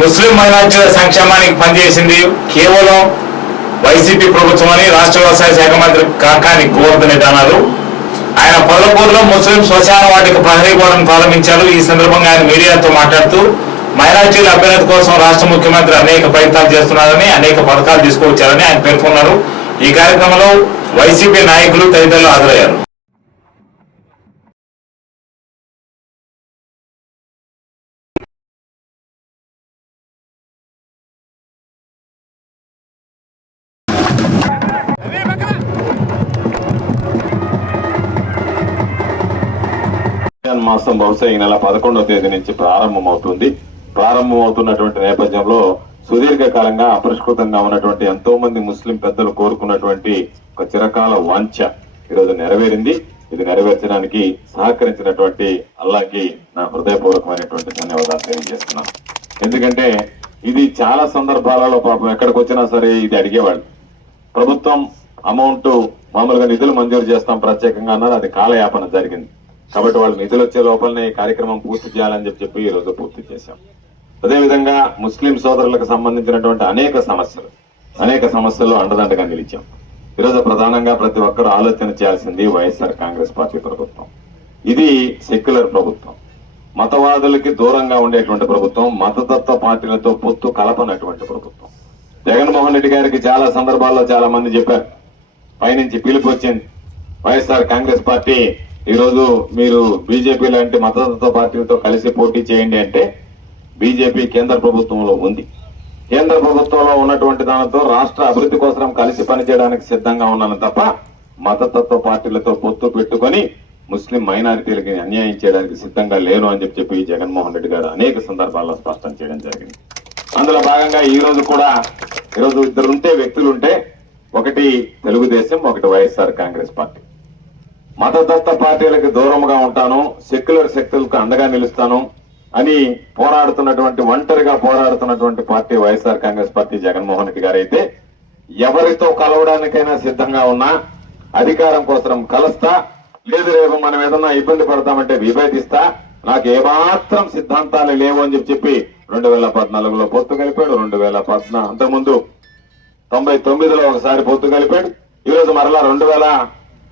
ముస్లిం మైనార్టీల సంక్షేమానికి పనిచేసింది కేవలం వైసీపీ ప్రభుత్వం అని రాష్ట్ర వ్యవసాయ శాఖ మంత్రి కాకాని గోవర్ధన్ రెడ్డి అన్నారు. ఆయన పొల్లపూరులో ముస్లిం శ్మశాన వాటికి ప్రహరీ గోడను ప్రారంభించారు. ఈ సందర్భంగా ఆయన మీడియాతో మాట్లాడుతూ మైనార్టీల అభ్యున్నతి కోసం రాష్ట్ర ముఖ్యమంత్రి అనేక ప్రయత్నాలు చేస్తున్నారని అనేక పథకాలు తీసుకువచ్చారని ఆయన పేర్కొన్నారు. ఈ కార్యక్రమంలో వైసీపీ నాయకులు తదితరులు హాజరయ్యారు. రంజాన్ మాసం బహుశా ఈ నెల పదకొండవ తేదీ నుంచి ప్రారంభమవుతుంది. ప్రారంభమవుతున్నటువంటి నేపథ్యంలో సుదీర్ఘకాలంగా అపరిష్కృతంగా ఉన్నటువంటి ఎంతో మంది ముస్లిం పెద్దలు కోరుకున్నటువంటి ఒక చిరకాల వాంఛ ఈరోజు నెరవేరింది. ఇది నెరవేర్చడానికి సహకరించినటువంటి అల్లాకి నా హృదయపూర్వకమైనటువంటి ధన్యవాదాలు తెలియజేస్తున్నాను. ఎందుకంటే ఇది చాలా సందర్భాలలో పాపం ఎక్కడికి వచ్చినా సరే ఇది అడిగేవాళ్ళు. ప్రభుత్వం అమౌంట్ మామూలుగా నిధులు మంజూరు చేస్తాం ప్రత్యేకంగా అన్నారు అది కాలయాపన జరిగింది. కాబట్టి వాళ్ళు నిధులు వచ్చే లోపలనే ఈ కార్యక్రమం పూర్తి చేయాలని చెప్పి చెప్పి ఈ రోజు పూర్తి చేశాం. అదేవిధంగా ముస్లిం సోదరులకు సంబంధించినటువంటి అనేక సమస్యలు అనేక సమస్యలు అండదండగా నిలిచాం. ఈరోజు ప్రధానంగా ప్రతి ఒక్కరూ ఆలోచన చేయాల్సింది వైఎస్ఆర్ కాంగ్రెస్ పార్టీ ప్రభుత్వం. ఇది సెక్యులర్ ప్రభుత్వం. మతవాదులకి దూరంగా ఉండేటువంటి ప్రభుత్వం మతతత్వ పార్టీలతో పొత్తు కలపనటువంటి ప్రభుత్వం. జగన్మోహన్ రెడ్డి గారికి చాలా సందర్భాల్లో చాలా మంది చెప్పారు. పైనుంచి పిలుపు వచ్చింది. వైఎస్ఆర్ కాంగ్రెస్ పార్టీ ఈరోజు మీరు బీజేపీ లాంటి మతతత్వ పార్టీలతో కలిసి పోటీ చేయండి అంటే బీజేపీ కేంద్ర ప్రభుత్వంలో ఉంది. కేంద్ర ప్రభుత్వంలో ఉన్నటువంటి దానితో రాష్ట్ర అభివృద్ధి కోసం కలిసి పనిచేయడానికి సిద్ధంగా ఉన్నాను తప్ప మతతత్వ పార్టీలతో పొత్తు పెట్టుకొని ముస్లిం మైనారిటీలకి అన్యాయం చేయడానికి సిద్ధంగా లేను అని చెప్పి చెప్పి జగన్మోహన్ రెడ్డి గారు అనేక సందర్భాల్లో స్పష్టం చేయడం జరిగింది. అందులో భాగంగా ఈ రోజు కూడా ఈరోజు ఇద్దరు ఉంటే ఒకటి తెలుగుదేశం ఒకటి వైఎస్ఆర్ కాంగ్రెస్ పార్టీ. మతతత్వ పార్టీలకు దూరంగా ఉంటాను సెక్యులర్ శక్తులకు అండగా నిలుస్తాను అని పోరాడుతున్నటువంటి ఒంటరిగా పోరాడుతున్నటువంటి party YSR Congress party Jaganmohan Reddy గారైతే ఎవరితో కలవడానికైనా సిద్ధంగా ఉన్నా అధికారం కోసం కలుస్తా లేదు రేపు మనం ఏదన్నా ఇబ్బంది పడతామంటే విభేదిస్తా నాకు ఏమాత్రం సిద్ధాంతాలు లేవు అని చెప్పి చెప్పి రెండు వేల పద్నాలుగులో పొత్తు కలిపాడు రెండు వేల పద్నా అంతకుముందు తొంభై తొమ్మిదిలో ఒకసారి పొత్తు కలిపాడు ఈ రోజు మరలా రెండు వేల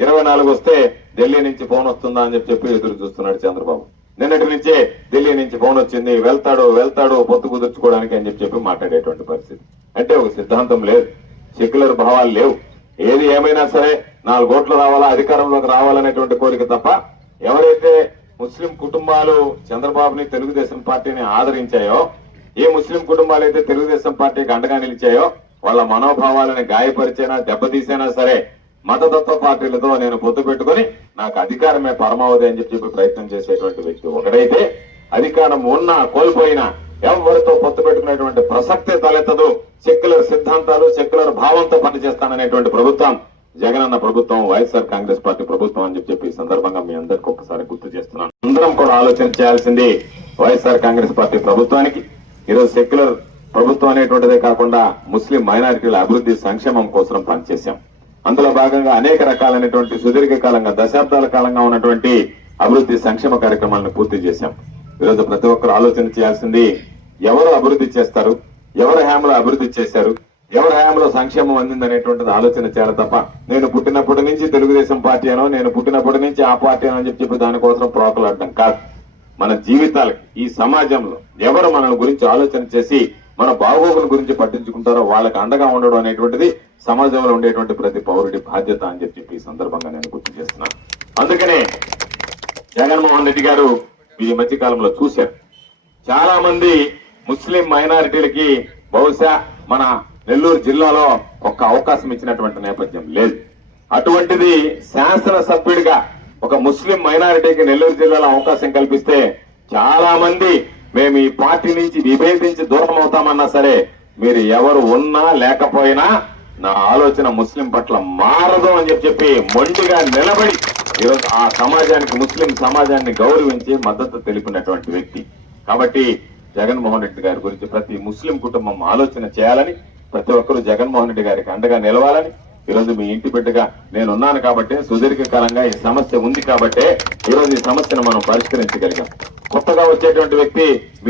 ఇరవై నాలుగు వస్తే ఢిల్లీ నుంచి ఫోన్ వస్తుందా అని చెప్పి చెప్పి ఎదురు చూస్తున్నాడు చంద్రబాబు. నిన్నటి నుంచే ఢిల్లీ నుంచి ఫోన్ వచ్చింది వెళ్తాడు వెళ్తాడు పొత్తు కుదుర్చుకోవడానికి అని చెప్పి చెప్పి మాట్లాడేటువంటి పరిస్థితి. అంటే ఒక సిద్ధాంతం లేదు. సెక్యులర్ భావాలు లేవు. ఏది ఏమైనా సరే నాలుగు ఓట్లు రావాలా అధికారంలోకి రావాలనేటువంటి కోరిక తప్ప ఎవరైతే ముస్లిం కుటుంబాలు చంద్రబాబుని తెలుగుదేశం పార్టీని ఆదరించాయో ఏ ముస్లిం కుటుంబాలు అయితే తెలుగుదేశం పార్టీకి అండగా నిలిచాయో వాళ్ళ మనోభావాలను గాయపరిచైనా దెబ్బతీసైనా సరే మతతత్వ పార్టీలతో నేను పొత్తు పెట్టుకుని నాకు అధికారమే పరమావధి అని చెప్పి చెప్పి ప్రయత్నం చేసేటువంటి వ్యక్తి ఒకడైతే అధికారం ఉన్నా కోల్పోయినా ఎవరితో పొత్తు పెట్టుకునేటువంటి ప్రసక్తే తలెత్తదు. సెక్యులర్ సిద్ధాంతాలు సెక్యులర్ భావంతో పనిచేస్తాననేటువంటి ప్రభుత్వం జగనన్న ప్రభుత్వం వైఎస్ఆర్ కాంగ్రెస్ పార్టీ ప్రభుత్వం అని చెప్పి చెప్పి ఈ సందర్భంగా మీ అందరికి ఒకసారి గుర్తు చేస్తున్నాను. అందరం కూడా ఆలోచన చేయాల్సింది వైఎస్ఆర్ కాంగ్రెస్ పార్టీ ప్రభుత్వానికి. ఈరోజు సెక్యులర్ ప్రభుత్వం అనేటువంటిదే కాకుండా ముస్లిం మైనారిటీల అభివృద్ధి సంక్షేమం కోసం పనిచేశాం. అందులో భాగంగా అనేక రకాలైనటువంటి సుదీర్ఘ కాలంగా దశాబ్దాల కాలంగా ఉన్నటువంటి అభివృద్ధి సంక్షేమ కార్యక్రమాలను పూర్తి చేశాం. ఈరోజు ప్రతి ఒక్కరు ఆలోచన చేయాల్సింది ఎవరు అభివృద్ధి చేస్తారు? ఎవరు హయాంలో అభివృద్ధి చేశారు? ఎవరి హయాంలో సంక్షేమం అందిందనేటువంటిది ఆలోచన చేయాలి తప్ప నేను పుట్టినప్పటి నుంచి తెలుగుదేశం పార్టీ అనో నేను పుట్టినప్పటి నుంచి ఆ పార్టీ అని చెప్పి చెప్పి దానికోసం ప్రోకలాడడం కాదు. మన జీవితాలకి ఈ సమాజంలో ఎవరు మన గురించి ఆలోచన చేసి మన బాగోగుల గురించి పట్టించుకుంటారో వాళ్ళకి అండగా ఉండడం అనేటువంటిది సమాజంలో ఉండేటువంటి ప్రతి పౌరుడి బాధ్యత అని చెప్పి ఈ సందర్భంగా నేను గుర్తు చేస్తున్నాను అందుకనే జగన్మోహన్ రెడ్డి గారు ఈ మధ్య కాలంలో చూశారు. చాలా మంది ముస్లిం మైనారిటీలకి బహుశా మన నెల్లూరు జిల్లాలో ఒక్క అవకాశం ఇచ్చినటువంటి నేపథ్యం లేదు. అటువంటిది శాసనసభ్యుడిగా ఒక ముస్లిం మైనారిటీకి నెల్లూరు జిల్లాలో అవకాశం కల్పిస్తే చాలా మంది మేము ఈ పార్టీ నుంచి విభేదించి దూరం అవుతామన్నా సరే మీరు ఎవరు ఉన్నా లేకపోయినా నా ఆలోచన ముస్లిం పట్ల మారదు అని చెప్పి చెప్పి మొండిగా నిలబడి ఈరోజు ఆ సమాజానికి ముస్లిం సమాజాన్ని గౌరవించి మద్దతు తెలిపినటువంటి వ్యక్తి. కాబట్టి జగన్మోహన్ రెడ్డి గారి గురించి ప్రతి ముస్లిం కుటుంబం ఆలోచన చేయాలని ప్రతి ఒక్కరూ జగన్మోహన్ రెడ్డి గారికి అండగా నిలవాలని ఈరోజు మీ ఇంటి బిడ్డగా నేనున్నాను కాబట్టి సుదీర్ఘ కాలంగా ఈ సమస్య ఉంది కాబట్టి ఈరోజు ఈ సమస్యను మనం పరిష్కరించగలిగాం. కొత్తగా వచ్చేటువంటి వ్యక్తి మీ